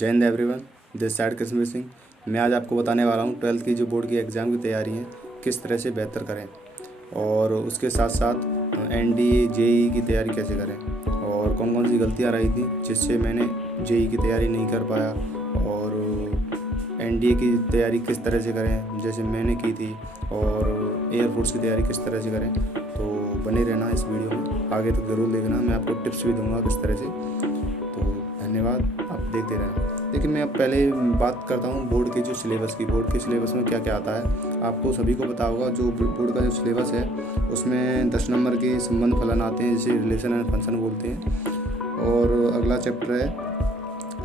जय Hind everyone, this side Kashmir Singh. मैं आज आपको बताने वाला हूँ 12th की जो बोर्ड की एग्ज़ाम की तैयारी है किस तरह से बेहतर करें, और उसके साथ साथ एनडीए जेई की तैयारी कैसे करें, और कौन कौन सी गलतियाँ रही थी जिससे मैंने जेई की तैयारी नहीं कर पाया, और एनडीए की तैयारी किस तरह से करें जैसे मैंने की थी, और एयरफोर्स की तैयारी किस तरह से करें। तो बने रहना इस वीडियो में, आगे तक ज़रूर देखना। मैं आपको टिप्स भी दूंगा किस तरह से। तो धन्यवाद, आप देखते रहना। लेकिन मैं अब पहले बात करता हूँ बोर्ड के जो सिलेबस की। बोर्ड के सिलेबस में क्या क्या आता है आपको सभी को पता होगा। जो बोर्ड का जो सिलेबस है उसमें 10 नंबर के संबंध फलन आते हैं, जिसे रिलेशन एंड फंक्शन बोलते हैं। और अगला चैप्टर है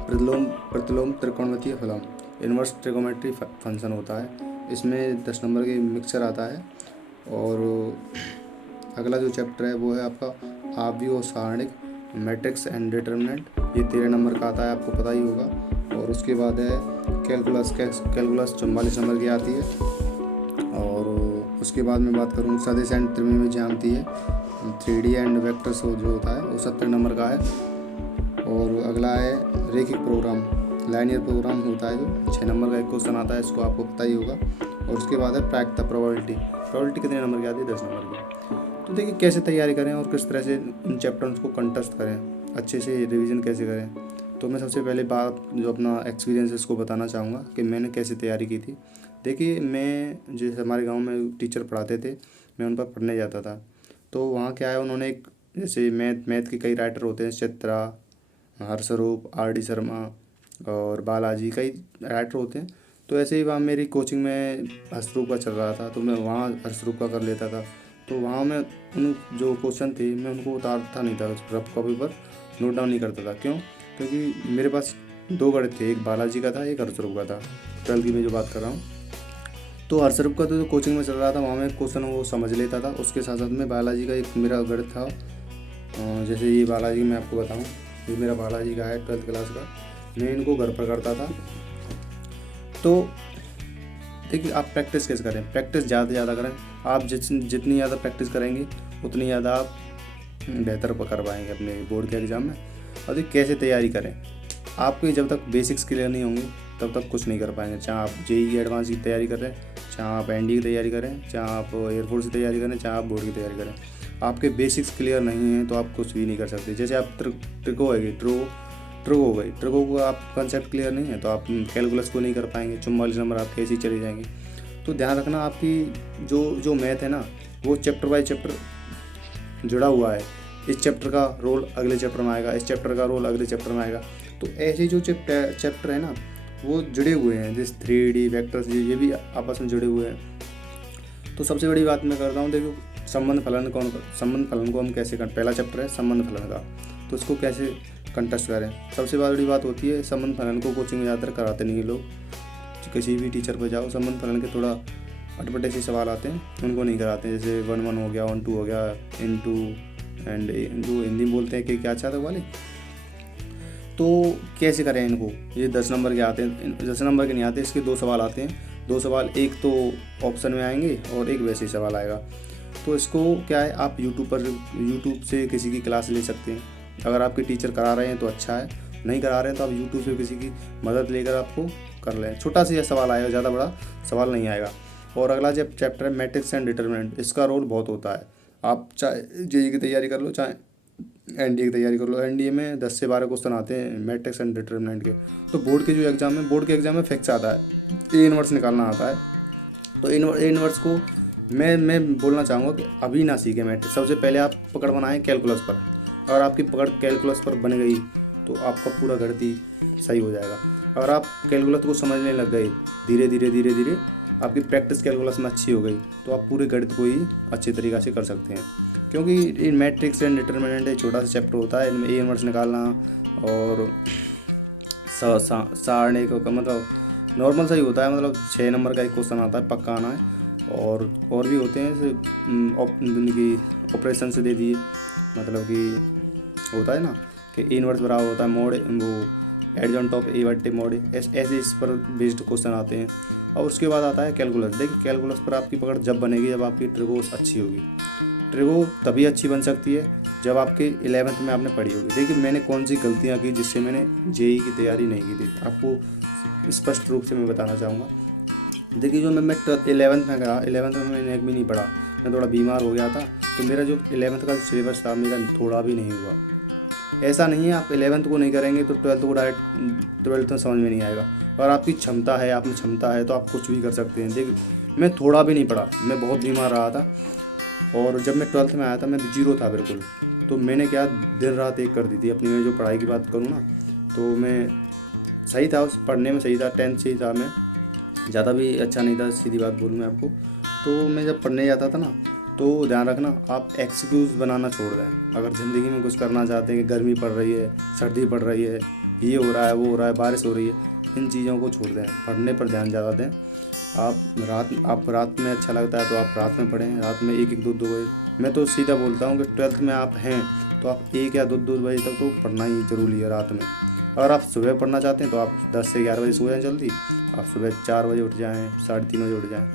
प्रतिलोम त्रिकोणमितीय फलन, इन्वर्स ट्रिगोनोमेट्री फंक्शन होता है। इसमें 10 नंबर के मिक्सचर आता है। और अगला जो चैप्टर है वो है आपका आव्यूह और सारणिक, मैट्रिक्स एंड डिटर्मिनेंट। ये 13 नंबर का आता है, आपको पता ही होगा। और उसके बाद है कैलकुलस 44 नंबर की आती है। और उसके बाद मैं बात करूँ सदिश एंड त्रिमितीय ज्यामिति है, 3D एंड वेक्टर्स जो होता है वो 70 नंबर का है। और अगला है रेखिक प्रोग्राम, लाइनियर प्रोग्राम होता है जो 6 नंबर का एक क्वेश्चन आता है, इसको आपको पता ही होगा। और उसके बाद है प्रायिकता, प्रोबेबिलिटी कितने नंबर की आती है? 10 नंबर की। तो देखिए कैसे तैयारी करें और किस तरह से इन चैप्टर्स को कंटेस्ट करें, अच्छे से रिवीजन कैसे करें। तो मैं सबसे पहले बात जो अपना एक्सपीरियंस है इसको बताना चाहूँगा कि मैंने कैसे तैयारी की थी। देखिए मैं जैसे हमारे गांव में टीचर पढ़ाते थे, मैं उन पर पढ़ने जाता था। तो वहाँ क्या है, उन्होंने एक जैसे मैथ के कई राइटर होते हैं, चित्रा, हर्षरूप, RD शर्मा और बालाजी, कई राइटर होते हैं। तो ऐसे ही वहाँ मेरी कोचिंग में हर्षरूप का चल रहा था, तो मैं वहाँ हर्षरूप का कर लेता था। तो वहाँ मैं उन जो क्वेश्चन थे मैं उनको उतारता नहीं था, रफ कॉपी पर नोट डाउन नहीं करता था। क्यों? क्योंकि मेरे पास 2 गणित थे, एक बालाजी का था, एक हर्षरूप का था। 12th की मैं जो बात कर रहा हूँ, तो हर्षरूप का तो जो कोचिंग में चल रहा था वहाँ मैं क्वेश्चन वो समझ लेता था। उसके साथ साथ में बालाजी का एक मेरा गणित था। जैसे ये बालाजी मैं आपको बताऊँ, ये मेरा बालाजी का है 12th क्लास का, मैं इनको घर पर करता था। तो देखिए आप प्रैक्टिस कैसे करें, प्रैक्टिस ज़्यादा से ज़्यादा करें। आप जितनी ज़्यादा प्रैक्टिस करेंगे उतनी ज़्यादा आप बेहतर कर पाएंगे अपने बोर्ड के एग्ज़ाम में। और देखिए कैसे तैयारी करें, आपके जब तक बेसिक्स क्लियर नहीं होंगे तब तक कुछ नहीं कर पाएंगे। चाहे आप जेई एडवांस की तैयारी करें, चाहे आप एनडीए की तैयारी करें, चाहे आप एयरफोर्स की तैयारी करें, चाहे आप बोर्ड की तैयारी करें, आपके बेसिक्स क्लियर नहीं हैं तो आप कुछ भी नहीं कर सकते। जैसे आप ट्रिको हो गई, ट्रिको को आप कंसेप्ट क्लियर नहीं है तो आप कैलकुलस को नहीं कर पाएंगे, 44 नंबर आपके ऐसे ही चले जाएंगे। तो ध्यान रखना आपकी जो मैथ है ना वो चैप्टर बाय चैप्टर जुड़ा हुआ है। इस चैप्टर का रोल अगले चैप्टर में आएगा, इस चैप्टर का रोल अगले चैप्टर में आएगा। तो ऐसे जो चैप्टर है ना वो जुड़े हुए हैं, जैसे 3D वेक्टर्स ये भी आपस में जुड़े हुए हैं। तो सबसे बड़ी बात मैं करता हूँ, देखो संबंध फलन को हम कैसे करें। पहला चैप्टर है संबंध फलन का, तो इसको कैसे कंटेस्ट करें। सबसे बड़ी बात होती है संबंध फलन को कोचिंग में ज़्यादातर कराते नहीं लोग। किसी भी टीचर पर जाओ, संबंध फलन के थोड़ा अटपटे से सवाल आते हैं, उनको नहीं कराते हैं। जैसे 1 हो गया, 1 2 हो गया, इनटू एंड जो हिंदी में बोलते हैं कि क्या चाहते वाले। तो कैसे करें इनको, ये 10 नंबर के आते हैं, 10 नंबर के नहीं आते, इसके 2 सवाल आते हैं। 2 सवाल, एक तो ऑप्शन में आएंगे और एक वैसे ही सवाल आएगा। तो इसको क्या है, आप यूट्यूब से किसी की क्लास ले सकते हैं। अगर आपके टीचर करा रहे हैं तो अच्छा है, नहीं करा रहे हैं तो आप यूट्यूब से किसी की मदद लेकर आपको कर लें। छोटा सा यह सवाल आएगा, ज़्यादा बड़ा सवाल नहीं आएगा। और अगला जब चैप्टर है मैट्रिक्स एंड डिटर्मिनेंट, इसका रोल बहुत होता है। आप चाहे जेई की तैयारी कर लो, चाहे एनडीए की तैयारी कर लो, एनडीए में 10 से 12 क्वेश्चन आते हैं मैट्रिक्स एंड डिटर्मिनेंट के। तो बोर्ड के एग्जाम में फिक्स आता है, ए इनवर्स निकालना आता है। तो ए इनवर्स को मैं बोलना चाहूँगा कि अभी ना सीखें मैट्रिक्स। सबसे पहले आप पकड़ बनाएं कैलकुलस पर। अगर आपकी पकड़ कैलकुलस पर बन गई तो आपका पूरा गणित ही सही हो जाएगा। अगर आप कैलकुलस को समझने लग गए, धीरे धीरे आपकी प्रैक्टिस कैलकुलस में अच्छी हो गई, तो आप पूरे गणित को ही अच्छे तरीक़ा से कर सकते हैं। क्योंकि ये मैट्रिक्स एंड डिटर्मिनेंट एक छोटा सा चैप्टर होता है, इनमें ए इनवर्स निकालना और सारणी का मतलब नॉर्मल सा ही होता है। मतलब 6 नंबर का एक क्वेश्चन आता है, पक्का आना है। और भी होते हैं, जैसे ऑपरेशन से दे दिए, मतलब कि होता है ना कि ए इनवर्स बराबर होता है मोड वो एडजॉइंट ऑफ ए बट्टे मोड, ऐसे इस पर बेस्ड क्वेश्चन आते हैं। और उसके बाद आता है कैलकुलस। देखिए कैलकुलस पर आपकी पकड़ जब बनेगी जब आपकी ट्रिगो अच्छी होगी। ट्रिगो तभी अच्छी बन सकती है जब आपके 11th में आपने पढ़ी होगी। देखिए मैंने कौन सी गलतियाँ की जिससे मैंने जेई की तैयारी नहीं की थी, आपको स्पष्ट रूप से मैं बताना चाहूँगा। देखिए जो मैं 11th में गया, 11th में मैंने एक भी नहीं पढ़ा, मैं थोड़ा बीमार हो गया था, तो मेरा जो 11th का सिलेबस था मेरा थोड़ा भी नहीं हुआ। ऐसा नहीं है आप 11th को नहीं करेंगे तो 12th को डायरेक्ट 12th में समझ में नहीं आएगा। और आपकी क्षमता है, आप में क्षमता है तो आप कुछ भी कर सकते हैं। देखिए मैं थोड़ा भी नहीं पढ़ा, मैं बहुत बीमार रहा था, और जब मैं 12th में आया था मैं जीरो था बिल्कुल। तो मैंने क्या दिन रात एक कर दी थी अपनी। मैं जो पढ़ाई की बात करूँ ना, तो मैं सही था, उस पढ़ने में सही था, 10th से ही था मैं, ज़्यादा भी अच्छा नहीं था, सीधी बात बोलूँ मैं आपको। तो मैं जब पढ़ने जाता था ना, तो ध्यान रखना आप एक्सक्यूज़ बनाना छोड़ दें। अगर ज़िंदगी में कुछ करना चाहते हैं कि गर्मी पड़ रही है, सर्दी पड़ रही है, ये हो रहा है, वो हो रहा है, बारिश हो रही है, इन चीज़ों को छोड़ दें, पढ़ने पर ध्यान ज़्यादा दें। आप रात में अच्छा लगता है तो आप रात में पढ़ें, रात में 1-1, 2-2 बजे। मैं तो सीधा बोलता हूँ कि 12th में आप हैं तो आप 1 या 2 बजे तक तो पढ़ना ही ज़रूरी है रात में। अगर आप सुबह पढ़ना चाहते हैं तो आप 10 से 11 बजे सो जाएं जल्दी, आप सुबह 4 बजे उठ जाएँ, 3:30 बजे उठ जाएँ।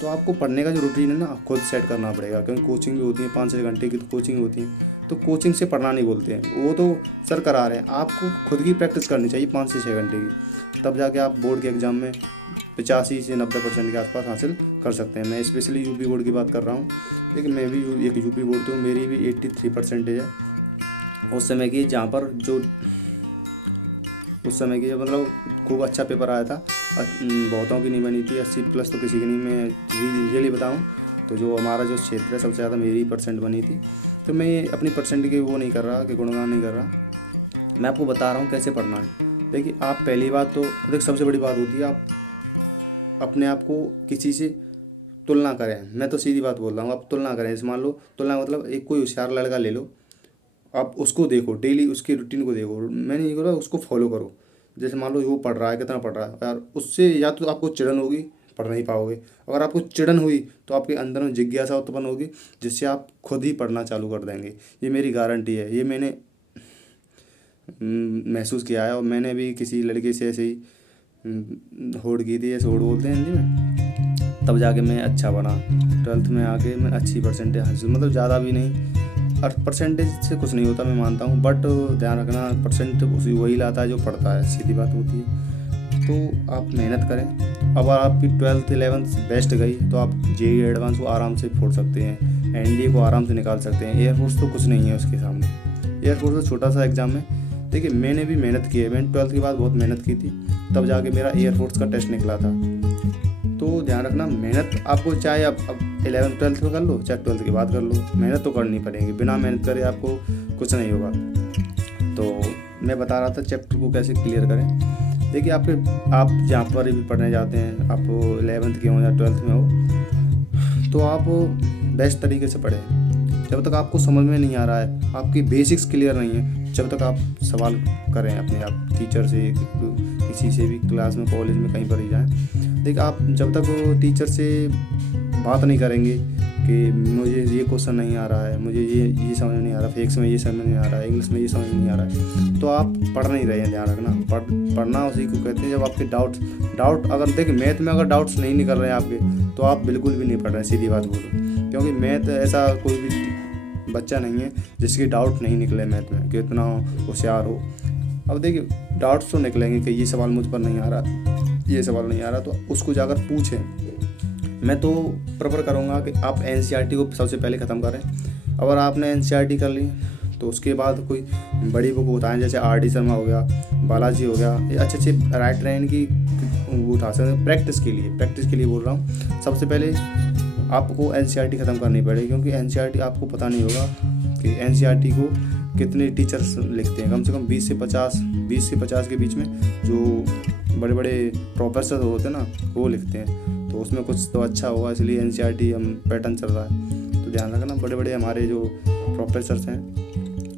तो आपको पढ़ने का जो रूटीन है ना खुद सेट करना पड़ेगा, क्योंकि कोचिंग भी होती है, 5-6 घंटे की तो कोचिंग होती है। तो कोचिंग से पढ़ना नहीं बोलते हैं, वो तो सर करा रहे हैं, आपको खुद की प्रैक्टिस करनी चाहिए 5 से 6 घंटे की, तब जाके आप बोर्ड के एग्ज़ाम में 85 से 90% के आसपास हासिल कर सकते हैं। मैं स्पेशली यूपी बोर्ड की बात कर रहा हूँ, लेकिन मैं भी एक यूपी बोर्ड तो मेरी भी 83% है उस समय की, जहाँ पर जो उस समय की मतलब खूब अच्छा पेपर आया था। बहुतों की नहीं बनी थी, 80+ तो किसी की नहीं। मैं रियली बताऊँ तो जो हमारा जो क्षेत्र है सबसे ज़्यादा मेरी परसेंट बनी थी। तो मैं अपनी परसेंट की वो नहीं कर रहा कि गुणगान नहीं कर रहा, मैं आपको बता रहा हूँ कैसे पढ़ना है। देखिए आप पहली बात तो देख, सबसे बड़ी बात होती है आप अपने आप को किसी से तुलना करें। मैं तो सीधी बात बोल रहा हूँ, आप तुलना करें। जैसे मान लो तुलना मतलब एक कोई होशियार लड़का ले लो, आप उसको देखो, डेली उसकी रूटीन को देखो। मैंने ये बोला उसको फॉलो करो। जैसे मान लो वो पढ़ रहा है, कितना पढ़ रहा है यार, उससे या तो आपको चिढ़न होगी, पढ़ नहीं पाओगे। अगर आपको चिढ़न हुई तो आपके अंदर में जिज्ञासा उत्पन्न होगी, जिससे आप खुद ही पढ़ना चालू कर देंगे। ये मेरी गारंटी है, ये मैंने महसूस किया है। और मैंने भी किसी लड़के से ऐसे ही होड़ की थी, ऐसे होड़ बोलते हैं हिंदी में, तब जाके मैं अच्छा बना। 12th में आके मैं अच्छी परसेंटेज हासिल, मतलब ज़्यादा भी नहीं, और परसेंटेज से कुछ नहीं होता मैं मानता हूँ, बट ध्यान रखना परसेंट उसी वही लाता है जो पढ़ता है, सीधी बात होती है। तो आप मेहनत करें। अब आपकी 12th 11th बेस्ट गई तो आप जेईई एडवांस को आराम से फोड़ सकते हैं, एनडीए को आराम से निकाल सकते हैं। एयरफोर्स तो कुछ नहीं है उसके सामने, एयरफोर्स तो छोटा सा एग्ज़ाम है। देखिए मैंने भी मेहनत की है, मैंने 12th के बाद बहुत मेहनत की थी, तब जाके मेरा एयरफोर्स का टेस्ट निकला था। तो ध्यान रखना मेहनत आपको चाहे अब 11th 12th में कर लो, चाहे 12th के बाद कर लो, मेहनत तो करनी पड़ेगी। बिना मेहनत करे आपको कुछ नहीं होगा। तो मैं बता रहा था चैप्टर को कैसे क्लियर करें। देखिए आप जहाँ पर भी पढ़ने जाते हैं, आप 11th के हो या 12th में हो, तो आप बेस्ट तरीके से पढ़ें। जब तक आपको समझ में नहीं आ रहा है, आपकी बेसिक्स क्लियर नहीं है, जब तक आप सवाल करें अपने आप टीचर से, किसी से भी, क्लास में, कॉलेज में, कहीं पर ही जाएं। देखिए आप जब तक टीचर से बात नहीं करेंगे कि मुझे ये क्वेश्चन नहीं आ रहा है, मुझे ये समझ में नहीं आ रहा, फिजिक्स में ये समझ में नहीं आ रहा है, इंग्लिश में ये समझ में नहीं आ रहा है, तो आप पढ़ नहीं रहे हैं। ध्यान रखना, पढ़ना उसी को कहते हैं जब आपके डाउट अगर देखिए मैथ में अगर डाउट्स नहीं निकल रहे हैं आपके, तो आप बिल्कुल भी नहीं पढ़ रहे हैं, सीधी बात बोलो। क्योंकि मैथ ऐसा कोई भी बच्चा नहीं है जिसकी डाउट नहीं निकले मैथ में, कि इतना होशियार हो। अब देखिए डाउट्स तो निकलेंगे कि ये सवाल मुझ पर नहीं आ रहा, ये सवाल नहीं आ रहा, तो उसको जाकर पूछें। मैं तो प्रेफर करूँगा कि आप एनसीईआरटी को सबसे पहले ख़त्म करें। अगर आपने एनसीईआरटी कर ली तो उसके बाद कोई बड़ी बुक उठाएं, जैसे आर.डी. शर्मा हो गया, बालाजी हो गया, ये अच्छे राइट ट्रेन की उठा सकते हैं प्रैक्टिस के लिए बोल रहा हूँ। सबसे पहले आपको एनसीईआरटी ख़त्म करनी पड़ेगी, क्योंकि एनसीईआरटी आपको पता नहीं होगा कि एनसीईआरटी को कितने टीचर्स लिखते हैं। कम से कम 20 से 50 के बीच में जो बड़े बड़े प्रोफेसर होते हैं ना, वो लिखते हैं। तो उसमें कुछ तो अच्छा होगा, इसलिए एनसीईआरटी हम पैटर्न चल रहा है। तो ध्यान रखना, बड़े बड़े हमारे जो प्रोफेसर्स हैं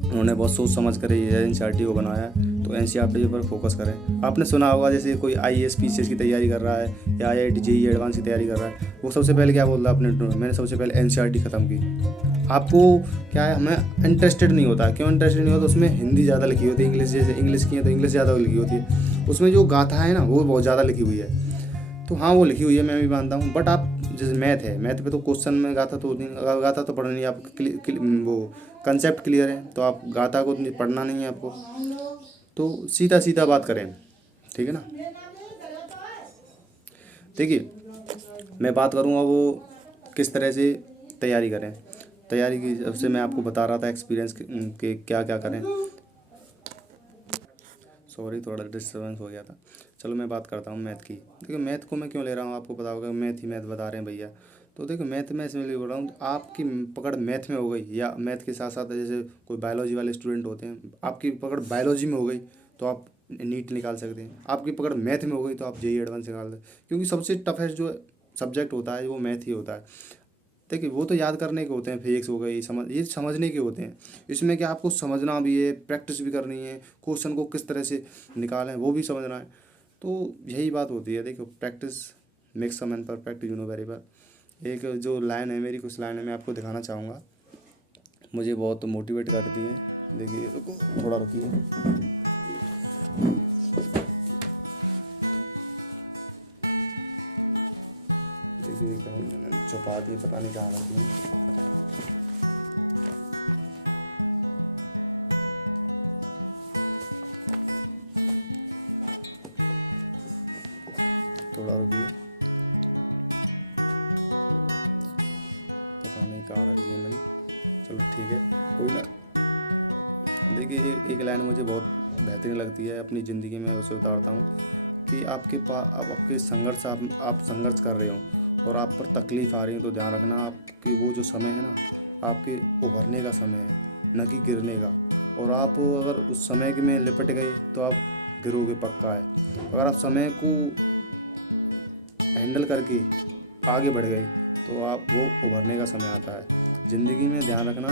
उन्होंने बहुत सोच समझ कर ये एनसीईआरटी को बनाया है। तो एनसीईआरटी पर फोकस करें। आपने सुना होगा जैसे कोई आईएएस पीसीएस की तैयारी कर रहा है या आईआईटी जेईई एडवांस की तैयारी कर रहा है, वो सबसे पहले क्या बोल रहा है अपने, मैंने सबसे पहले एनसीईआरटी ख़त्म की। आपको क्या है, हमें इंटरेस्टेड नहीं होता। क्यों इंटरेस्टेड नहीं होता? उसमें हिंदी ज़्यादा लिखी होती है, इंग्लिश जैसे इंग्लिश की है तो इंग्लिश ज़्यादा लिखी होती है, उसमें जो गाथा है ना वो बहुत ज़्यादा लिखी हुई है। तो हाँ वो लिखी हुई है, मैं भी मानता हूँ, बट आप जैसे मैथ पे तो क्वेश्चन में गाथा तो नहीं, गाथा तो पढ़ना नहीं आप, वो कंसेप्ट क्लियर है तो आप गाथा को पढ़ना नहीं है आपको, तो सीधा सीधा बात करें, ठीक है ना। देखिए मैं बात करूँगा वो किस तरह से तैयारी करें। तैयारी की सबसे मैं आपको बता रहा था एक्सपीरियंस के क्या क्या करें। सॉरी थोड़ा डिस्टर्बेंस हो गया था। चलो मैं बात करता हूँ मैथ की। देखिए मैथ को मैं क्यों ले रहा हूँ, आपको पता होगा मैथ ही मैथ बता रहे हैं भैया। तो देखो मैथ में इसलिए बोल रहा हूँ, आपकी पकड़ मैथ में हो गई या मैथ के साथ साथ जैसे कोई बायोलॉजी वाले स्टूडेंट होते हैं, आपकी पकड़ बायोलॉजी में हो गई तो आप नीट निकाल सकते हैं। आपकी पकड़ मैथ में हो गई तो आप जेई एडवांस निकाल सकते हैं, क्योंकि सबसे टफेस्ट जो सब्जेक्ट होता है वो मैथ ही होता है। देखिए वो तो याद करने के होते हैं, फिजिक्स हो गई ये समझने के होते हैं। इसमें क्या आपको समझना भी है, प्रैक्टिस भी करनी है, क्वेश्चन को किस तरह से निकालें वो भी समझना है। तो यही बात होती है। देखो practice makes a man perfect, you know very well. एक जो लाइन है मेरी, कुछ लाइन है मैं आपको दिखाना चाहूँगा, मुझे बहुत मोटिवेट करती है। देखिए रुको, थोड़ा रुकिए। देखिए छुपा दी, पता नहीं कहाँ रखी है। थोड़ा रुकिए, पता नहीं कहाँ रख दिया मैंने। चलो ठीक है, कोई ना। देखिए एक लाइन मुझे बहुत बेहतरीन लगती है, अपनी ज़िंदगी में उसे उतारता हूँ कि आपके पास आप आपके संघर्ष आप संघर्ष कर रहे हो और आप पर तकलीफ़ आ रही है, तो ध्यान रखना आपकी वो जो समय है ना, आपके उभरने का समय है, न कि गिरने का। और आप अगर उस समय के में लिपट गए तो आप गिरोगे पक्का है। अगर आप समय को हैंडल करके आगे बढ़ गए तो आप वो उभरने का समय आता है। ज़िंदगी में ध्यान रखना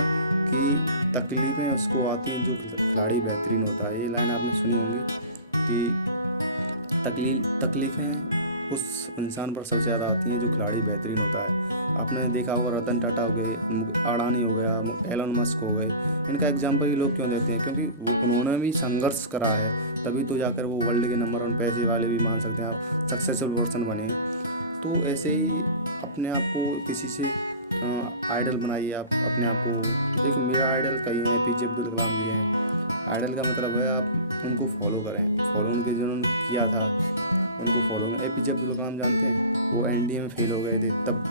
कि तकलीफ़ें उसको आती हैं जो खिलाड़ी बेहतरीन होता है। ये लाइन आपने सुनी होंगी कि तकलीफ़ें उस इंसान पर सबसे ज़्यादा आती हैं जो खिलाड़ी बेहतरीन होता है। आपने देखा होगा रतन टाटा हो गए, अडानी हो गया, एलन मस्क हो गए, इनका एग्जाम्पल ही लोग क्यों देते हैं, क्योंकि वो उन्होंने भी संघर्ष करा है, तभी तो जाकर वो वर्ल्ड के नंबर 1 पैसे वाले भी मान सकते हैं आप, सक्सेसफुल पर्सन बने। तो ऐसे ही अपने आप को किसी से आइडल बनाइए। आप अपने आप को देखो, मेरा आइडल कई हैं, एपीजे अब्दुल कलाम जी हैं। आइडल का मतलब है आप उनको फॉलो करें, फॉलो उनके जिन्होंने किया था उनको फॉलो करें। एपीजे अब्दुल कलाम जानते हैं, वो एनडीए में फेल हो गए थे, तब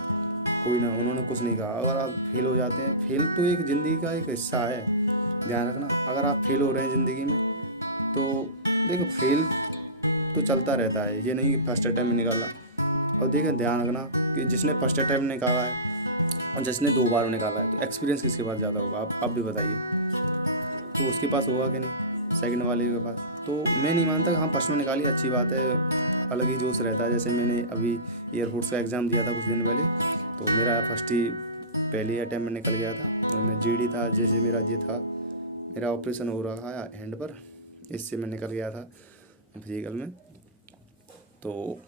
कोई ना, उन्होंने कुछ नहीं कहा। अगर आप फेल हो जाते हैं, फेल तो एक ज़िंदगी का एक हिस्सा है, ध्यान रखना। अगर आप फेल हो रहे हैं ज़िंदगी में तो देखो फेल तो चलता रहता है, ये नहीं कि फर्स्ट अटैम्प्ट में निकाला। और देखें ध्यान रखना कि जिसने फर्स्ट अटैम्प्ट निकाला है और जिसने 2 बार निकाला है, तो एक्सपीरियंस किसके पास ज़्यादा होगा, आप भी बताइए। तो उसके पास होगा कि नहीं, सेकंड वाले के पास। तो मैं नहीं मानता कि हाँ फर्स्ट में निकाली अच्छी बात है, अलग ही जोश रहता है। जैसे मैंने अभी एयरफोर्स का एग्ज़ाम दिया था कुछ दिन पहले, तो मेरा फर्स्ट ही पहले अटैम्प्ट में निकल गया था। मैं जीडी था, जैसे मेरा ये था, मेरा ऑपरेशन हो रहा है हैंड पर, इससे मैं निकल गया था फिजिकल में। तो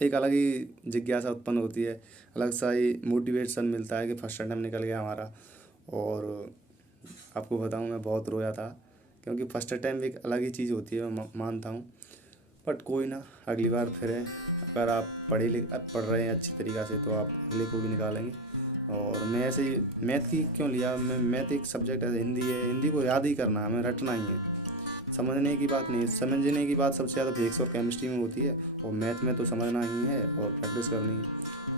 एक अलग ही जिज्ञासा उत्पन्न होती है, अलग सा ही मोटिवेशन मिलता है कि फर्स्ट अटैम्प्ट निकल गया हमारा। और आपको बताऊं मैं बहुत रोया था, क्योंकि फर्स्ट अटैम्प्ट एक अलग ही चीज़ होती है, मैं मानता हूँ। बट कोई ना, अगली बार फिर है। अगर आप पढ़ रहे हैं अच्छी तरीक़ा से तो आप अगले को भी निकालेंगे। और मैं ऐसे ही मैथ की क्यों लिया, मैं मैथ एक सब्जेक्ट है, हिंदी है, हिंदी को याद ही करना है, हमें रटना ही है, समझने की बात नहीं है। समझने की बात सबसे ज़्यादा फिजिक्स और केमिस्ट्री में होती है, और मैथ में तो समझना ही है और प्रैक्टिस करनी है।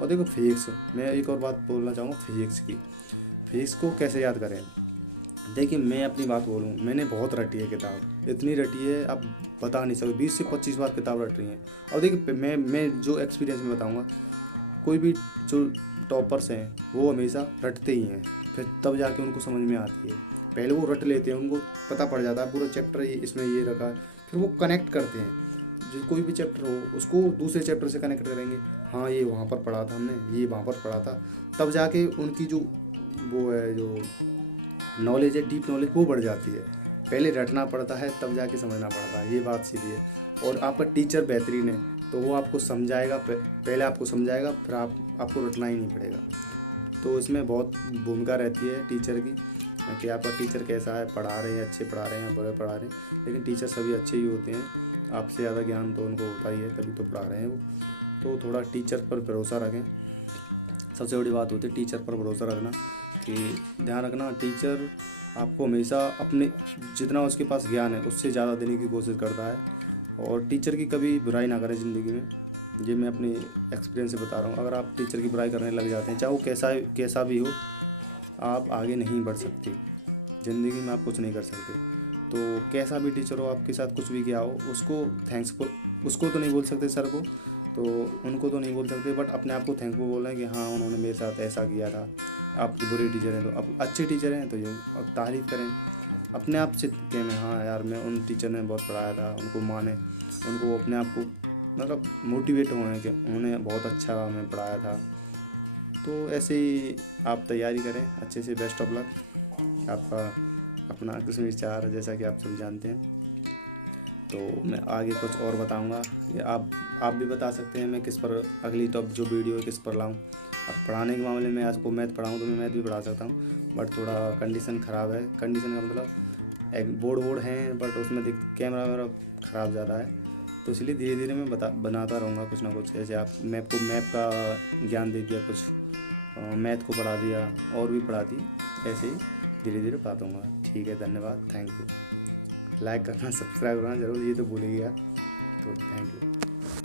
और देखो फिजिक्स, मैं एक और बात बोलना चाहूँगा फिजिक्स की। फिजिक्स को कैसे याद करें, देखिए मैं अपनी बात बोलूँ, मैंने बहुत रटी है किताब, इतनी रटी है आप बता नहीं सकते, 20 से 25 बार किताब रट रही हैं। और देखिए मैं जो एक्सपीरियंस में बताऊँगा, कोई भी जो टॉपर्स हैं वो हमेशा रटते ही हैं, फिर तब जाके उनको समझ में आती है। पहले वो रट लेते हैं, उनको पता पड़ जाता है पूरा चैप्टर इसमें ये रखा है, फिर वो कनेक्ट करते हैं। जो कोई भी चैप्टर हो उसको दूसरे चैप्टर से कनेक्ट करेंगे, हाँ ये वहाँ पर पढ़ा था हमने, ये वहाँ पर पढ़ा था, तब जाके उनकी जो वो है जो नॉलेज है, डीप नॉलेज, वो बढ़ जाती है। पहले रटना पड़ता है तब जाके समझना पड़ता है, ये बात सीधी है। और आपका टीचर बेहतरीन है तो वो आपको समझाएगा, पहले आपको समझाएगा, फिर आपको रटना ही नहीं पड़ेगा। तो इसमें बहुत भूमिका रहती है टीचर की, कि आपका टीचर कैसा है, पढ़ा रहे हैं, अच्छे पढ़ा रहे हैं, बुरे पढ़ा रहे हैं। लेकिन टीचर सभी अच्छे ही होते हैं, आपसे ज़्यादा ज्ञान तो उनको होता ही है, तभी तो पढ़ा रहे हैं वो। तो थोड़ा टीचर पर भरोसा रखें। सबसे बड़ी बात होती है टीचर पर भरोसा रखना, कि ध्यान रखना टीचर आपको हमेशा अपने जितना उसके पास ज्ञान है उससे ज़्यादा देने की कोशिश करता है। और टीचर की कभी बुराई ना करें ज़िंदगी में, ये मैं अपनी एक्सपीरियंस से बता रहा हूँ। अगर आप टीचर की बुराई करने लग जाते हैं, चाहे वो कैसा भी हो, आप आगे नहीं बढ़ सकते ज़िंदगी में, आप कुछ नहीं कर सकते। तो कैसा भी टीचर हो, आपके साथ कुछ भी किया हो, उसको तो नहीं बोल सकते सर को, तो उनको तो नहीं बोल सकते, बट अपने आप को थैंकफुल बोल रहे हैं कि हाँ उन्होंने मेरे साथ ऐसा किया था। आप बुरे टीचर हैं तो आप अच्छे टीचर हैं तो ये अब तारीफ़ करें अपने आप से कि मैं हाँ यार मैं उन टीचर ने बहुत पढ़ाया था, उनको माने, उनको अपने आप को मतलब मोटिवेट हुए कि उन्होंने बहुत अच्छा हमें पढ़ाया था। तो ऐसे ही आप तैयारी करें अच्छे से। Best of luck. आपका अपना कश्मीर 4 जैसा कि आप सभी जानते हैं। तो मैं आगे कुछ और बताऊंगा, ये आप भी बता सकते हैं मैं किस पर अगली टॉप जो वीडियो है किस पर लाऊं। अब पढ़ाने के मामले में आपको मैथ पढ़ाऊं तो मैं मैथ भी पढ़ा सकता हूं, बट थोड़ा कंडीशन ख़राब है। कंडीशन का मतलब एक बोर्ड हैं, बट उसमें कैमरा मेरा ख़राब ज़्यादा है, तो इसलिए धीरे धीरे मैं बनाता रहूँगा कुछ ना कुछ। जैसे आप मैप का ज्ञान दे दिया, कुछ मैथ को पढ़ा दिया, और भी पढ़ा दी, ऐसे ही धीरे धीरे पढ़ा दूँगा। ठीक है, धन्यवाद, थैंक यू। लाइक करना, सब्सक्राइब करना जरूर, ये तो भूल ही गया, तो थैंक यू।